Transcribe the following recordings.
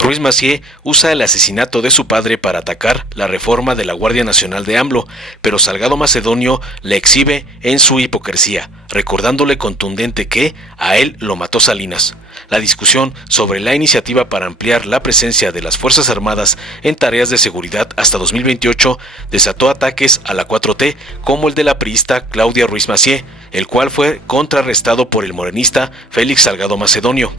Ruiz Massieu usa el asesinato de su padre para atacar la reforma de la Guardia Nacional de AMLO, pero Salgado Macedonio le exhibe en su hipocresía, recordándole contundente que a él lo mató Salinas. La discusión sobre la iniciativa para ampliar la presencia de las Fuerzas Armadas en tareas de seguridad hasta 2028 desató ataques a la 4T, como el de la priista Claudia Ruiz Massieu, el cual fue contrarrestado por el morenista Félix Salgado Macedonio.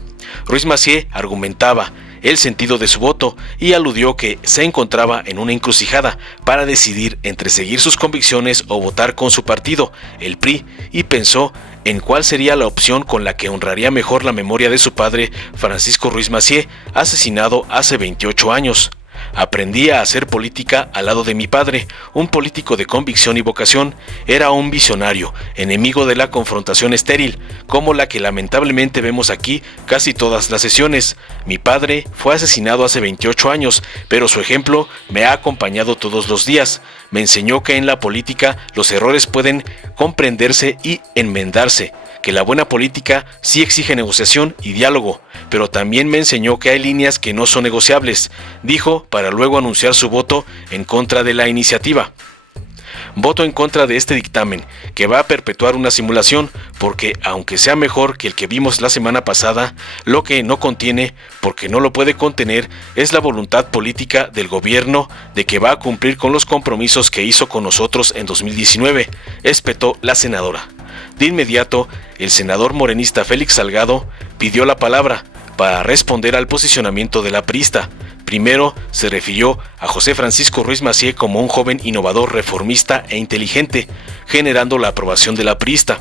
Ruiz Massieu argumentaba el sentido de su voto y aludió que se encontraba en una encrucijada para decidir entre seguir sus convicciones o votar con su partido, el PRI, y pensó en cuál sería la opción con la que honraría mejor la memoria de su padre, Francisco Ruiz Massieu, asesinado hace 28 años. Aprendí a hacer política al lado de mi padre, un político de convicción y vocación. Era un visionario, enemigo de la confrontación estéril, como la que lamentablemente vemos aquí casi todas las sesiones. Mi padre fue asesinado hace 28 años, pero su ejemplo me ha acompañado todos los días. Me enseñó que en la política los errores pueden comprenderse y enmendarse, que la buena política sí exige negociación y diálogo, pero también me enseñó que hay líneas que no son negociables, dijo para luego anunciar su voto en contra de la iniciativa. Voto en contra de este dictamen, que va a perpetuar una simulación, porque aunque sea mejor que el que vimos la semana pasada, lo que no contiene, porque no lo puede contener, es la voluntad política del gobierno de que va a cumplir con los compromisos que hizo con nosotros en 2019, espetó la senadora. De inmediato, el senador morenista Félix Salgado pidió la palabra para responder al posicionamiento de la priista. Primero se refirió a José Francisco Ruiz Massieu como un joven innovador, reformista e inteligente, generando la aprobación de la priista.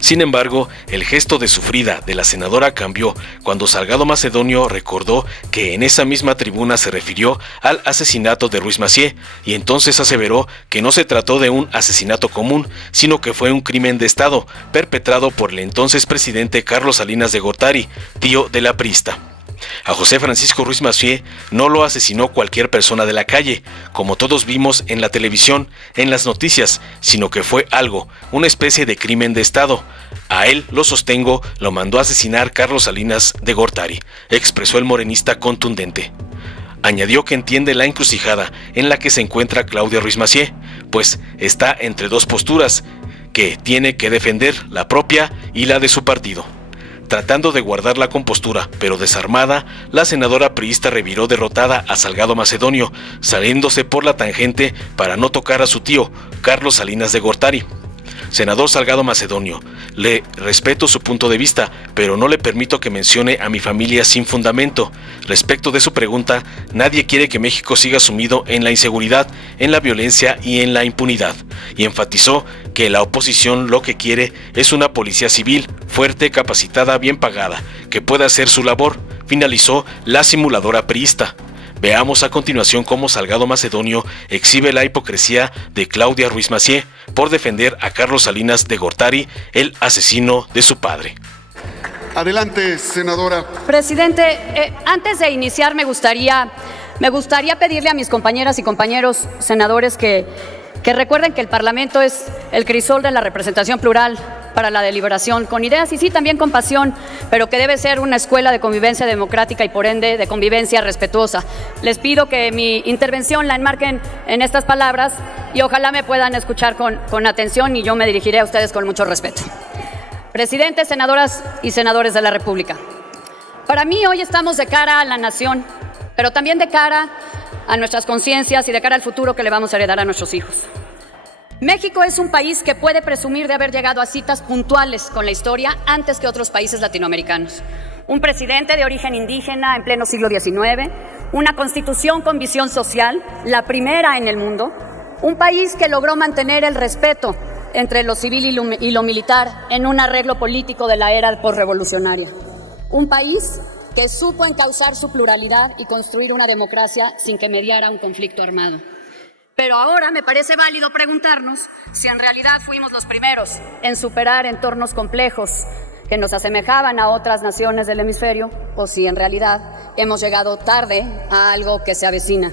Sin embargo, el gesto de sufrida de la senadora cambió cuando Salgado Macedonio recordó que en esa misma tribuna se refirió al asesinato de Ruiz Massieu y entonces aseveró que no se trató de un asesinato común, sino que fue un crimen de Estado perpetrado por el entonces presidente Carlos Salinas de Gortari, tío de la priista. A José Francisco Ruiz Massieu no lo asesinó cualquier persona de la calle, como todos vimos en la televisión, en las noticias, sino que fue algo, una especie de crimen de Estado. A él, lo sostengo, lo mandó a asesinar Carlos Salinas de Gortari, expresó el morenista contundente. Añadió que entiende la encrucijada en la que se encuentra Claudia Ruiz Massieu, pues está entre dos posturas, que tiene que defender, la propia y la de su partido. Tratando de guardar la compostura, pero desarmada, la senadora priista reviró derrotada a Salgado Macedonio, saliéndose por la tangente para no tocar a su tío, Carlos Salinas de Gortari. Senador Salgado Macedonio, le respeto su punto de vista, pero no le permito que mencione a mi familia sin fundamento. Respecto de su pregunta, nadie quiere que México siga sumido en la inseguridad, en la violencia y en la impunidad, y enfatizó que la oposición lo que quiere es una policía civil, fuerte, capacitada, bien pagada, que pueda hacer su labor, finalizó la simuladora priista. Veamos a continuación cómo Salgado Macedonio exhibe la hipocresía de Claudia Ruiz Massieu por defender a Carlos Salinas de Gortari, el asesino de su padre. Adelante, senadora. Presidente, antes de iniciar me gustaría pedirle a mis compañeras y compañeros senadores que recuerden que el Parlamento es el crisol de la representación plural para la deliberación, con ideas y sí, también con pasión, pero que debe ser una escuela de convivencia democrática y por ende de convivencia respetuosa. Les pido que mi intervención la enmarquen en estas palabras y ojalá me puedan escuchar con atención y yo me dirigiré a ustedes con mucho respeto. Presidente, senadoras y senadores de la República, para mí hoy estamos de cara a la nación, pero también de cara a nuestras conciencias y de cara al futuro que le vamos a heredar a nuestros hijos. México es un país que puede presumir de haber llegado a citas puntuales con la historia antes que otros países latinoamericanos. Un presidente de origen indígena en pleno siglo XIX, una constitución con visión social, la primera en el mundo, un país que logró mantener el respeto entre lo civil y lo militar en un arreglo político de la era posrevolucionaria. Un país que supo encauzar su pluralidad y construir una democracia sin que mediara un conflicto armado. Pero ahora me parece válido preguntarnos si en realidad fuimos los primeros en superar entornos complejos que nos asemejaban a otras naciones del hemisferio, o si en realidad hemos llegado tarde a algo que se avecina.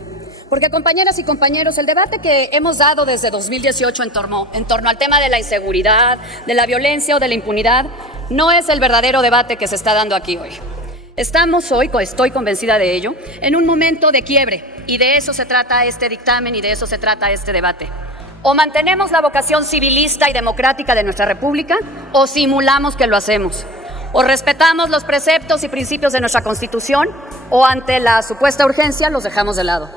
Porque, compañeras y compañeros, el debate que hemos dado desde 2018 en torno al tema de la inseguridad, de la violencia o de la impunidad, no es el verdadero debate que se está dando aquí hoy. Estamos hoy, estoy convencida de ello, en un momento de quiebre, y de eso se trata este dictamen y de eso se trata este debate. O mantenemos la vocación civilista y democrática de nuestra República, o simulamos que lo hacemos. O respetamos los preceptos y principios de nuestra Constitución, o ante la supuesta urgencia los dejamos de lado.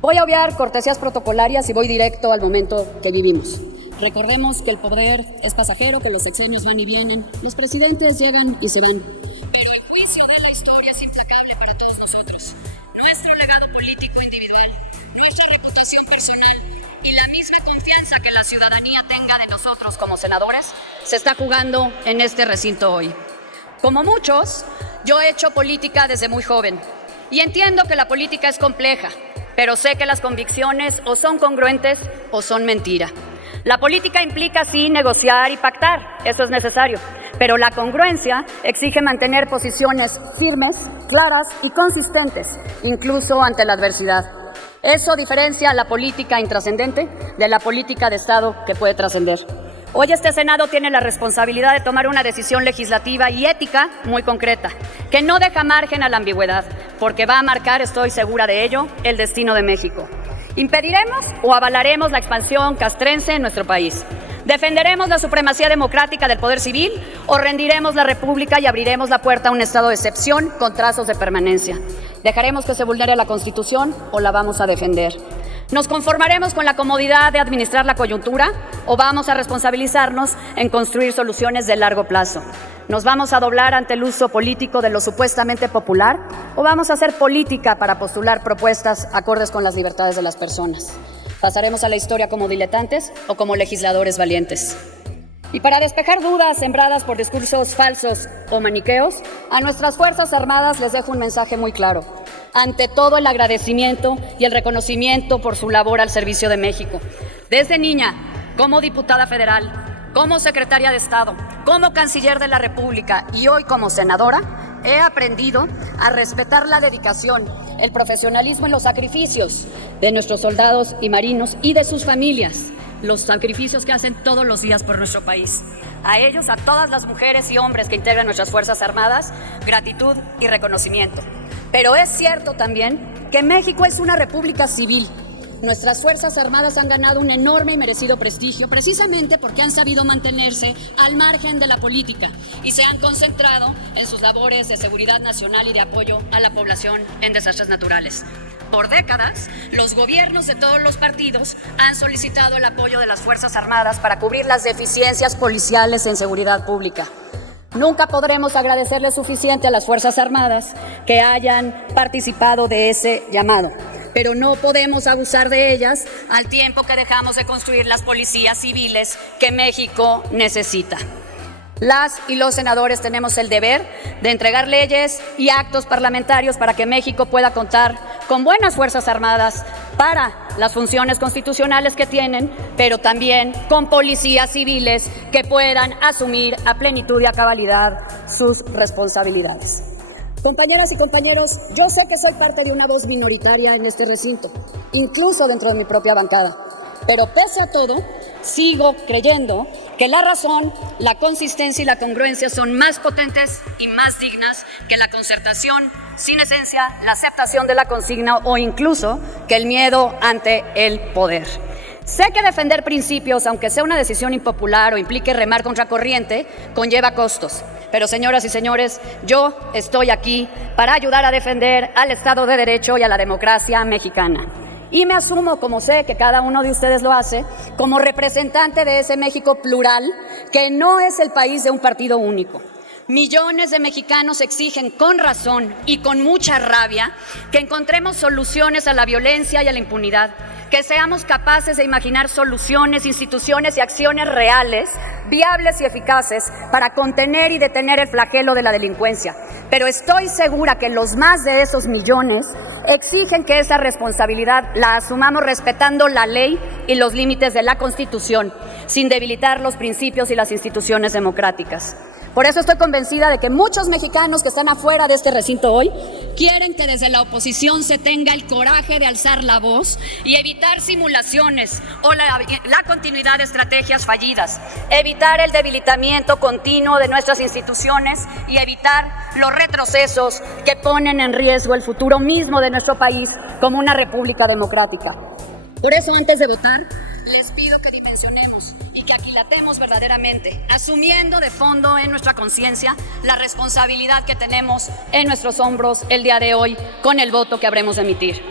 Voy a obviar cortesías protocolarias y voy directo al momento que vivimos. Recordemos que el poder es pasajero, que los sexenios van y vienen, los presidentes llegan y se van. Pero el juicio de la historia es implacable para todos nosotros. Nuestro legado político individual, nuestra reputación personal y la misma confianza que la ciudadanía tenga de nosotros como senadores se está jugando en este recinto hoy. Como muchos, yo he hecho política desde muy joven y entiendo que la política es compleja, pero sé que las convicciones o son congruentes o son mentira. La política implica sí negociar y pactar, eso es necesario, pero la congruencia exige mantener posiciones firmes, claras y consistentes, incluso ante la adversidad. Eso diferencia a la política intrascendente de la política de Estado que puede trascender. Hoy este Senado tiene la responsabilidad de tomar una decisión legislativa y ética muy concreta, que no deja margen a la ambigüedad, porque va a marcar, estoy segura de ello, el destino de México. ¿Impediremos o avalaremos la expansión castrense en nuestro país? ¿Defenderemos la supremacía democrática del poder civil o rendiremos la República y abriremos la puerta a un estado de excepción con trazos de permanencia? ¿Dejaremos que se vulnere la Constitución o la vamos a defender? ¿Nos conformaremos con la comodidad de administrar la coyuntura o vamos a responsabilizarnos en construir soluciones de largo plazo? ¿Nos vamos a doblar ante el uso político de lo supuestamente popular o vamos a hacer política para postular propuestas acordes con las libertades de las personas? ¿Pasaremos a la historia como diletantes o como legisladores valientes? Y para despejar dudas sembradas por discursos falsos o maniqueos, a nuestras Fuerzas Armadas les dejo un mensaje muy claro. Ante todo, el agradecimiento y el reconocimiento por su labor al servicio de México. Desde niña, como diputada federal, como secretaria de Estado, como canciller de la República y hoy como senadora, he aprendido a respetar la dedicación, el profesionalismo y los sacrificios de nuestros soldados y marinos y de sus familias, los sacrificios que hacen todos los días por nuestro país. A ellos, a todas las mujeres y hombres que integran nuestras Fuerzas Armadas, gratitud y reconocimiento. Pero es cierto también que México es una república civil. Nuestras Fuerzas Armadas han ganado un enorme y merecido prestigio precisamente porque han sabido mantenerse al margen de la política y se han concentrado en sus labores de seguridad nacional y de apoyo a la población en desastres naturales. Por décadas, los gobiernos de todos los partidos han solicitado el apoyo de las Fuerzas Armadas para cubrir las deficiencias policiales en seguridad pública. Nunca podremos agradecerle suficiente a las Fuerzas Armadas que hayan participado de ese llamado, pero no podemos abusar de ellas al tiempo que dejamos de construir las policías civiles que México necesita. Las y los senadores tenemos el deber de entregar leyes y actos parlamentarios para que México pueda contar con buenas Fuerzas Armadas para las funciones constitucionales que tienen, pero también con policías civiles que puedan asumir a plenitud y a cabalidad sus responsabilidades. Compañeras y compañeros, yo sé que soy parte de una voz minoritaria en este recinto, incluso dentro de mi propia bancada, pero pese a todo, sigo creyendo que la razón, la consistencia y la congruencia son más potentes y más dignas que la concertación sin esencia, la aceptación de la consigna o incluso que el miedo ante el poder. Sé que defender principios, aunque sea una decisión impopular o implique remar contra corriente, conlleva costos. Pero señoras y señores, yo estoy aquí para ayudar a defender al Estado de Derecho y a la democracia mexicana. Y me asumo, como sé que cada uno de ustedes lo hace, como representante de ese México plural, que no es el país de un partido único. Millones de mexicanos exigen con razón y con mucha rabia que encontremos soluciones a la violencia y a la impunidad, que seamos capaces de imaginar soluciones, instituciones y acciones reales, viables y eficaces para contener y detener el flagelo de la delincuencia. Pero estoy segura que los más de esos millones exigen que esa responsabilidad la asumamos respetando la ley y los límites de la Constitución, sin debilitar los principios y las instituciones democráticas. Por eso estoy convencida de que muchos mexicanos que están afuera de este recinto hoy quieren que desde la oposición se tenga el coraje de alzar la voz y evitar simulaciones o la continuidad de estrategias fallidas, evitar el debilitamiento continuo de nuestras instituciones y evitar los retrocesos que ponen en riesgo el futuro mismo de nuestro país como una república democrática. Por eso, antes de votar, les pido que dimensionemos y que aquilatemos verdaderamente, asumiendo de fondo en nuestra conciencia la responsabilidad que tenemos en nuestros hombros el día de hoy con el voto que habremos de emitir.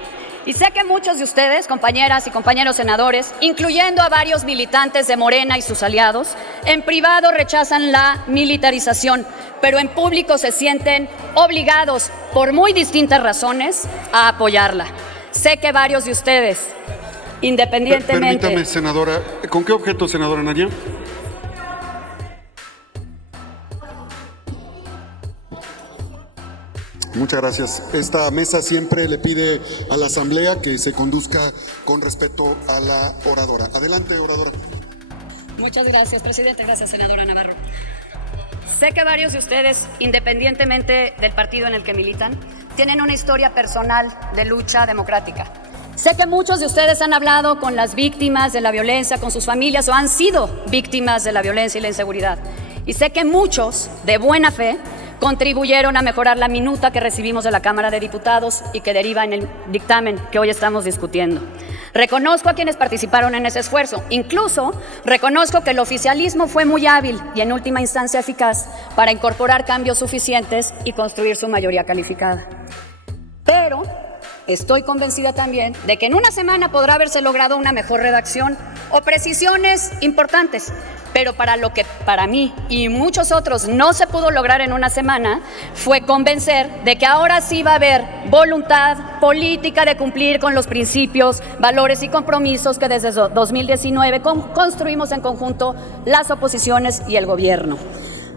Y sé que muchos de ustedes, compañeras y compañeros senadores, incluyendo a varios militantes de Morena y sus aliados, en privado rechazan la militarización, pero en público se sienten obligados, por muy distintas razones, a apoyarla. Sé que varios de ustedes, independientemente... Permítame, senadora. ¿Con qué objeto, senadora Naya? Muchas gracias. Esta mesa siempre le pide a la Asamblea que se conduzca con respeto a la oradora. Adelante, oradora. Muchas gracias, presidente. Gracias, senadora Navarro. Sé que varios de ustedes, independientemente del partido en el que militan, tienen una historia personal de lucha democrática. Sé que muchos de ustedes han hablado con las víctimas de la violencia, con sus familias, o han sido víctimas de la violencia y la inseguridad. Y sé que muchos, de buena fe, contribuyeron a mejorar la minuta que recibimos de la Cámara de Diputados y que deriva en el dictamen que hoy estamos discutiendo. Reconozco a quienes participaron en ese esfuerzo. Incluso reconozco que el oficialismo fue muy hábil y en última instancia eficaz para incorporar cambios suficientes y construir su mayoría calificada. Pero estoy convencida también de que en una semana podrá haberse logrado una mejor redacción o precisiones importantes, pero para lo que para mí y muchos otros no se pudo lograr en una semana fue convencer de que ahora sí va a haber voluntad política de cumplir con los principios, valores y compromisos que desde 2019 construimos en conjunto las oposiciones y el gobierno.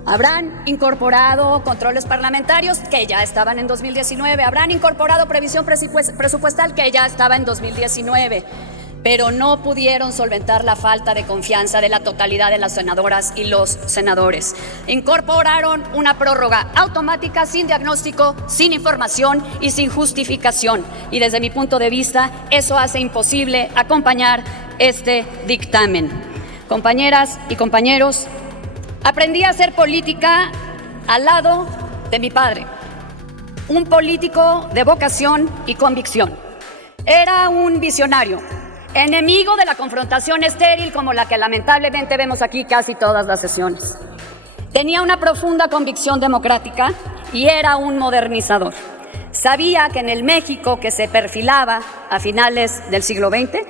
Habrán incorporado controles parlamentarios que ya estaban en 2019, habrán incorporado previsión presupuestal que ya estaba en 2019, pero no pudieron solventar la falta de confianza de la totalidad de las senadoras y los senadores. Incorporaron una prórroga automática sin diagnóstico, sin información y sin justificación. Y desde mi punto de vista, eso hace imposible acompañar este dictamen. Compañeras y compañeros, aprendí a hacer política al lado de mi padre, un político de vocación y convicción. Era un visionario, enemigo de la confrontación estéril como la que lamentablemente vemos aquí casi todas las sesiones. Tenía una profunda convicción democrática y era un modernizador. Sabía que en el México que se perfilaba a finales del siglo XX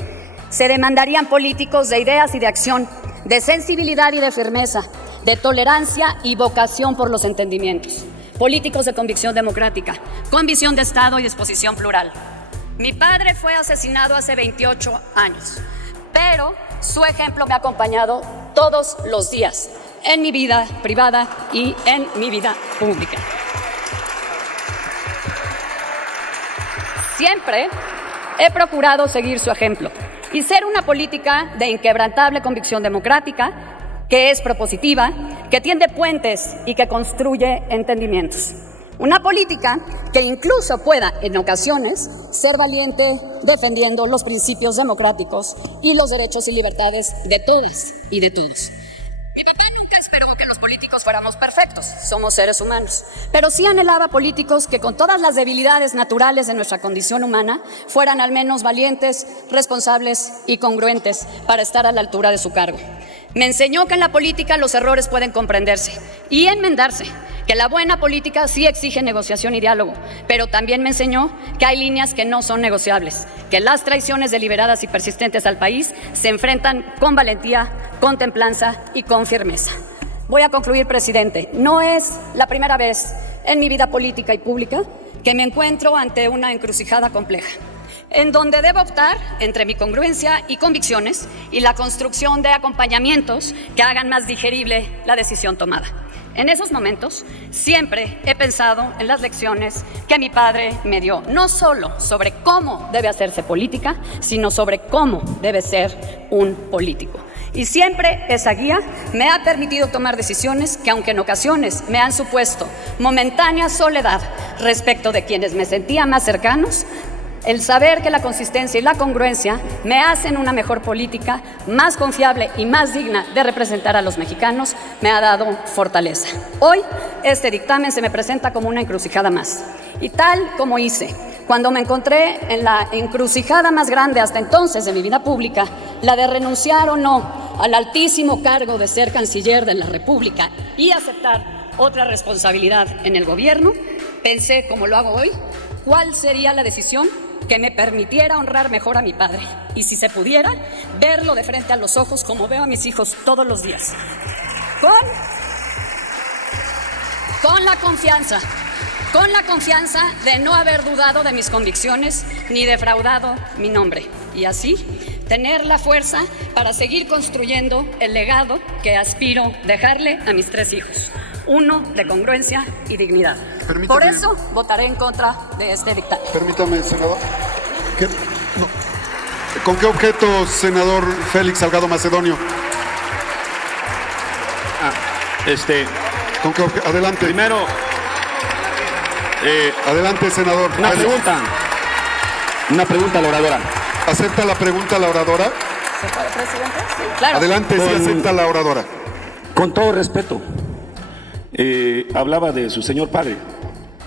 se demandarían políticos de ideas y de acción, de sensibilidad y de firmeza, de tolerancia y vocación por los entendimientos. Políticos de convicción democrática, con visión de Estado y exposición plural. Mi padre fue asesinado hace 28 años, pero su ejemplo me ha acompañado todos los días, en mi vida privada y en mi vida pública. Siempre he procurado seguir su ejemplo y ser una política de inquebrantable convicción democrática, que es propositiva, que tiende puentes y que construye entendimientos. Una política que incluso pueda, en ocasiones, ser valiente defendiendo los principios democráticos y los derechos y libertades de todas y de todos. Mi papá nunca esperó que los políticos fuéramos perfectos, somos seres humanos, pero sí anhelaba políticos que con todas las debilidades naturales de nuestra condición humana fueran al menos valientes, responsables y congruentes para estar a la altura de su cargo. Me enseñó que en la política los errores pueden comprenderse y enmendarse, que la buena política sí exige negociación y diálogo, pero también me enseñó que hay líneas que no son negociables, que las traiciones deliberadas y persistentes al país se enfrentan con valentía, con templanza y con firmeza. Voy a concluir, presidente. No es la primera vez en mi vida política y pública que me encuentro ante una encrucijada compleja, en donde debo optar entre mi congruencia y convicciones y la construcción de acompañamientos que hagan más digerible la decisión tomada. En esos momentos siempre he pensado en las lecciones que mi padre me dio, no solo sobre cómo debe hacerse política, sino sobre cómo debe ser un político. Y siempre esa guía me ha permitido tomar decisiones que, aunque en ocasiones me han supuesto momentánea soledad respecto de quienes me sentía más cercanos, el saber que la consistencia y la congruencia me hacen una mejor política, más confiable y más digna de representar a los mexicanos, me ha dado fortaleza. Hoy, este dictamen se me presenta como una encrucijada más. Y tal como hice cuando me encontré en la encrucijada más grande hasta entonces de mi vida pública, la de renunciar o no al altísimo cargo de ser canciller de la República y aceptar otra responsabilidad en el gobierno, pensé, como lo hago hoy, cuál sería la decisión que me permitiera honrar mejor a mi padre y, si se pudiera, verlo de frente a los ojos como veo a mis hijos todos los días. Con la confianza de no haber dudado de mis convicciones ni defraudado mi nombre, y así tener la fuerza para seguir construyendo el legado que aspiro dejarle a mis 3 hijos. Uno de congruencia y dignidad. Por eso votaré en contra de este dictamen. Permítame, senador. ¿Con qué objeto, senador Félix Salgado Macedonio? ¿Con qué objeto? Adelante. Primero, adelante, senador. Una pregunta a la oradora. ¿Acepta la pregunta a la oradora? ¿Se puede, presidente? Sí, claro. Adelante, sí acepta la oradora. Con todo respeto, hablaba de su señor padre,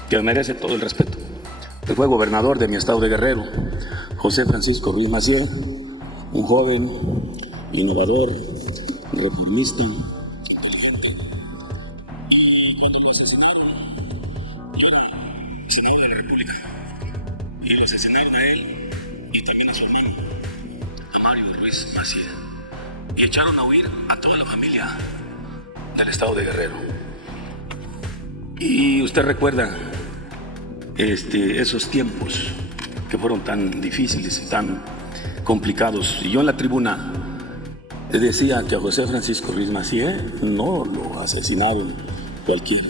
que merece todo el respeto. Él fue gobernador de mi estado de Guerrero, José Francisco Ruiz Massieu, un joven, innovador, reformista. Y cuando lo asesinaron, yo era senador de la República, y lo asesinaron a él y también a su hermano, a Mario Ruiz Massieu, y echaron a huir a toda la familia del estado de Guerrero. Y usted recuerda esos tiempos que fueron tan difíciles y tan complicados. Y yo en la tribuna decía que a José Francisco Ruiz Massieu no lo asesinaron cualquier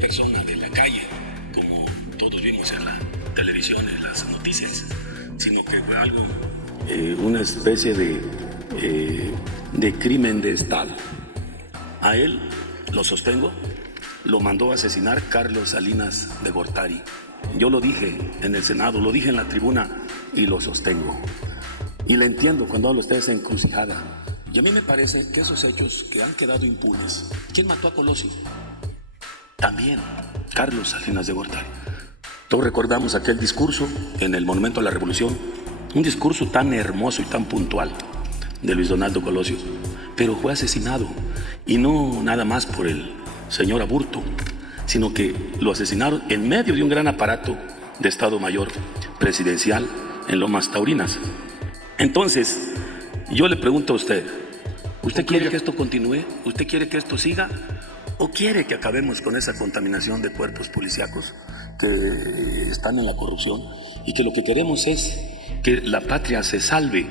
persona de la calle, como todos vimos en la televisión, en las noticias, sino que fue algo, una especie de crimen de Estado. A él, lo sostengo, lo mandó a asesinar Carlos Salinas de Gortari. Yo lo dije en el Senado, lo dije en la tribuna y lo sostengo. Y le entiendo cuando habla usted de esa encrucijada. Y a mí me parece que esos hechos que han quedado impunes. ¿Quién mató a Colosio? También Carlos Salinas de Gortari. Todos recordamos aquel discurso en el Monumento a la Revolución, un discurso tan hermoso y tan puntual de Luis Donaldo Colosio, pero fue asesinado, y no nada más por el señor Aburto, sino que lo asesinaron en medio de un gran aparato de Estado Mayor presidencial en Lomas Taurinas. Entonces, yo le pregunto a usted, ¿usted quiere que esto continúe? ¿Usted quiere que esto siga? ¿O quiere que acabemos con esa contaminación de cuerpos policíacos que están en la corrupción y que lo que queremos es que la patria se salve?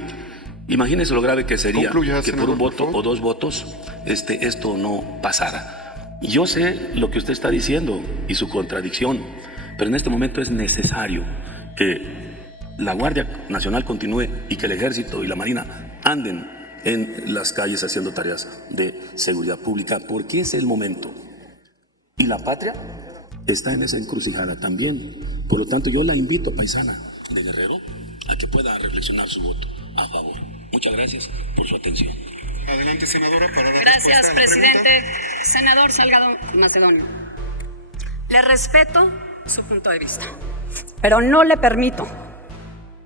Imagínese lo grave que sería que por un voto o 2 votos esto no pasara. Yo sé lo que usted está diciendo y su contradicción, pero en este momento es necesario que la Guardia Nacional continúe y que el Ejército y la Marina anden en las calles haciendo tareas de seguridad pública, porque es el momento. Y la patria está en esa encrucijada también. Por lo tanto, yo la invito, paisana de Guerrero, a que pueda reflexionar su voto a favor. Muchas gracias por su atención. Adelante, senadora, para dar Gracias, presidente. Senador Salgado Macedonio, le respeto su punto de vista, pero no le permito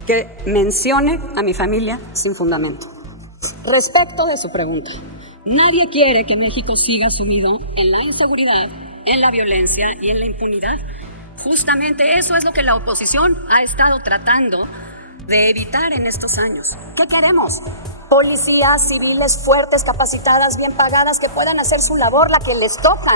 que mencione a mi familia sin fundamento. Respecto de su pregunta, nadie quiere que México siga sumido en la inseguridad, en la violencia y en la impunidad. Justamente eso es lo que la oposición ha estado tratando de evitar en estos años. ¿Qué queremos? Policías civiles fuertes, capacitadas, bien pagadas, que puedan hacer su labor, la que les toca.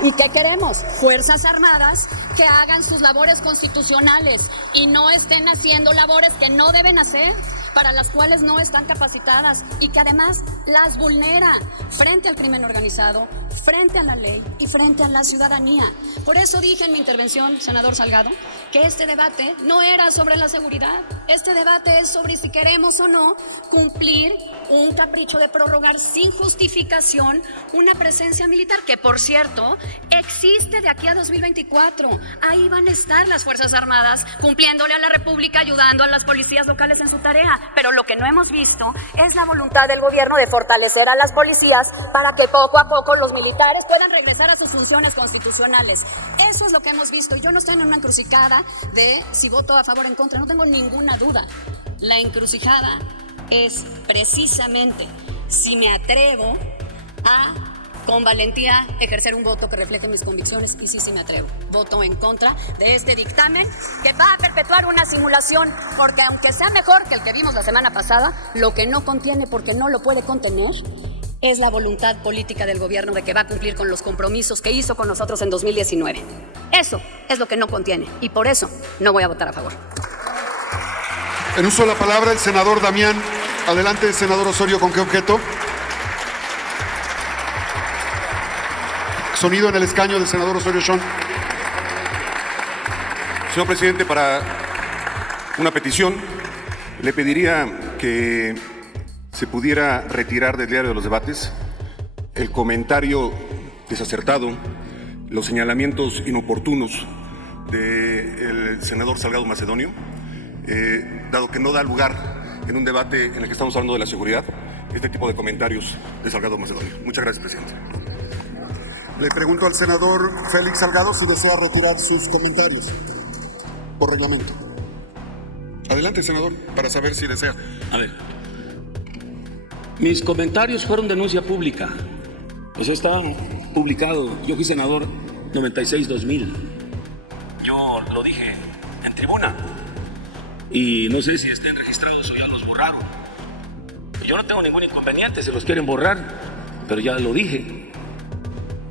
¿Y qué queremos? Fuerzas Armadas que hagan sus labores constitucionales y no estén haciendo labores que no deben hacer para las cuales no están capacitadas y que además las vulnera frente al crimen organizado, frente a la ley y frente a la ciudadanía. Por eso dije en mi intervención, senador Salgado, que este debate no era sobre la seguridad. Este debate es sobre si queremos o no cumplir un capricho de prorrogar sin justificación una presencia militar que, por cierto, existe de aquí a 2024. Ahí van a estar las Fuerzas Armadas cumpliéndole a la República, ayudando a las policías locales en su tarea. Pero lo que no hemos visto es la voluntad del gobierno de fortalecer a las policías para que poco a poco los militares puedan regresar a sus funciones constitucionales. Eso es lo que hemos visto. Y yo no estoy en una encrucijada de si voto a favor o en contra. No tengo ninguna duda. La encrucijada es precisamente si me atrevo a, con valentía, ejercer un voto que refleje mis convicciones, y sí me atrevo. Voto en contra de este dictamen que va a perpetuar una simulación, porque aunque sea mejor que el que vimos la semana pasada, lo que no contiene, porque no lo puede contener, es la voluntad política del gobierno de que va a cumplir con los compromisos que hizo con nosotros en 2019. Eso es lo que no contiene, y por eso no voy a votar a favor. En uso de la palabra, el senador Damián. Adelante, senador Osorio, ¿con qué objeto? Sonido en el escaño del senador Osorio Chong. Señor presidente, para una petición, le pediría que se pudiera retirar del diario de los debates el comentario desacertado, los señalamientos inoportunos del senador Salgado Macedonio, dado que no da lugar en un debate en el que estamos hablando de la seguridad este tipo de comentarios de Salgado Macedonio. Muchas gracias, presidente. Le pregunto al senador Félix Salgado si desea retirar sus comentarios por reglamento. Adelante, senador, para saber si desea. A ver, mis comentarios fueron denuncia pública. Eso está publicado. Yo fui senador 96-2000. Yo lo dije en tribuna. Y no sé si estén registrados o ya los borraron. Yo no tengo ningún inconveniente, si los quieren borrar, pero ya lo dije.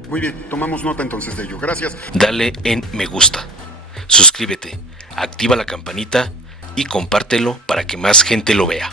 Muy bien, tomamos nota entonces de ello. Gracias. Dale en me gusta, suscríbete, activa la campanita y compártelo para que más gente lo vea.